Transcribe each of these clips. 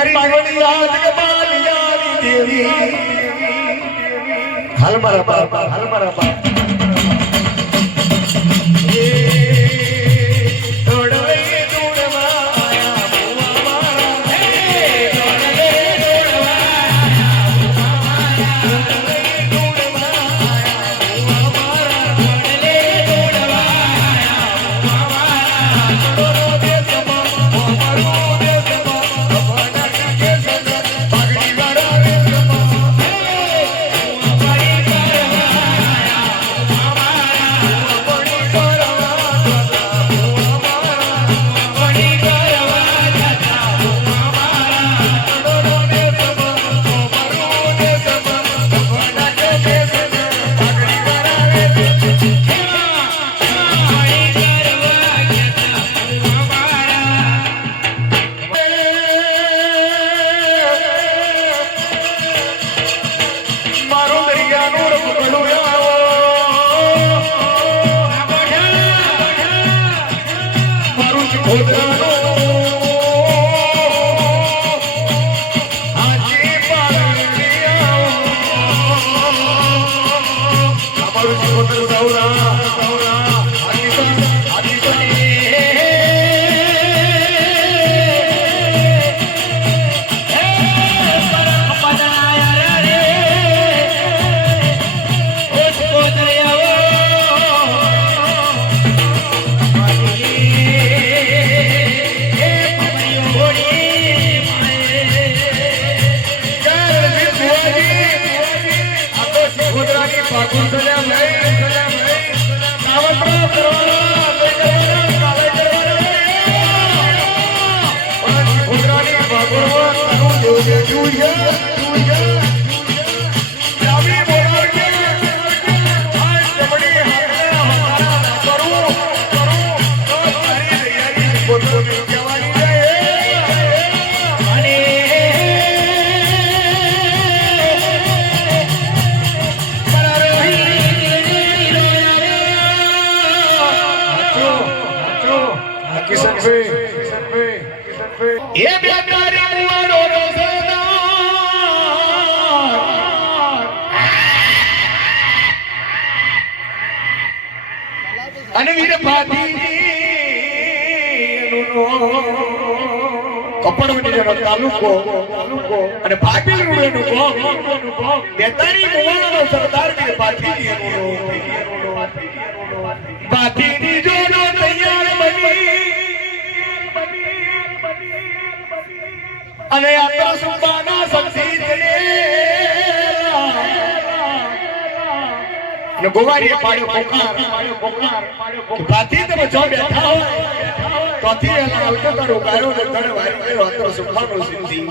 મારી જીવની આજ કમાલિયાની દેવી હાલ મારા બાપ અને વીર ભાભી કપડવંડીનો તાલુકો અને ભાભી રૂડેનો ગોમ બેતારી મોવાણાનો સરદાર વીર ભાભી ભાભીની જોડો તૈયાર બની અને આ સુબાના સંસીતને ને ગોવારીએ પાડ્યો પોકાર કે ભાતી તમે જો બેઠા હોય તોથી એના આવતો તારો ગાયો ને તને વારી ગયો આતો સુખાનો સિંધી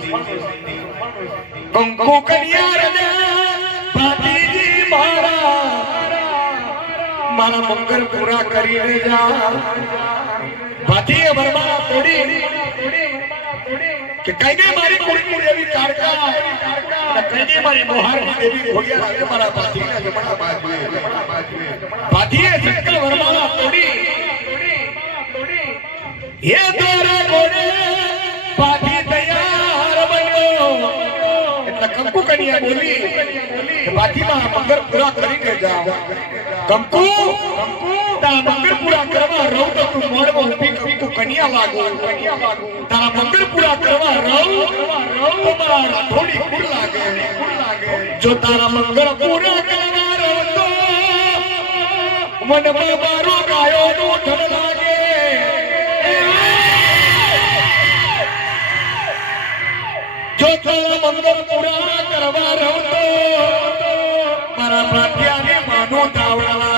કંકુ કન્યા રે ભાતીજી મારા મંગળ પૂરા કરીને જા ભાતીએ વરમાળા તોડી કે કઈને મારી કુળની દેવી કારકા અને કઈને મારી મોહારની દેવી ભોગ્યા લાગે મારા ભાતીના જમણા ભાતીએ જટકા વરમાળા તોડી હે તારા કોને ભાતી તૈયાર બન્યો એટલે કંકુ કન્યા બોલી કે ભાતી મારા મંગળ પૂરા કરીને જાઓ કંકુ તારા મંગળ પૂરા કરવા રહું તો તું મોડમાં ઊભી કંકુ કન્યા લાગો તારા મંગળ પૂરા કરવા રહું તો મારા રાઠોડી કુળ લાગે જો તારા મંગળ પૂરા કરવા રહું તો મનમાં મારો ગાયો નો ઢળ લાગે જો તારા મંગળ પૂરા કરવા રહું તો મારા પ્રાત્યાને માનો તાવડા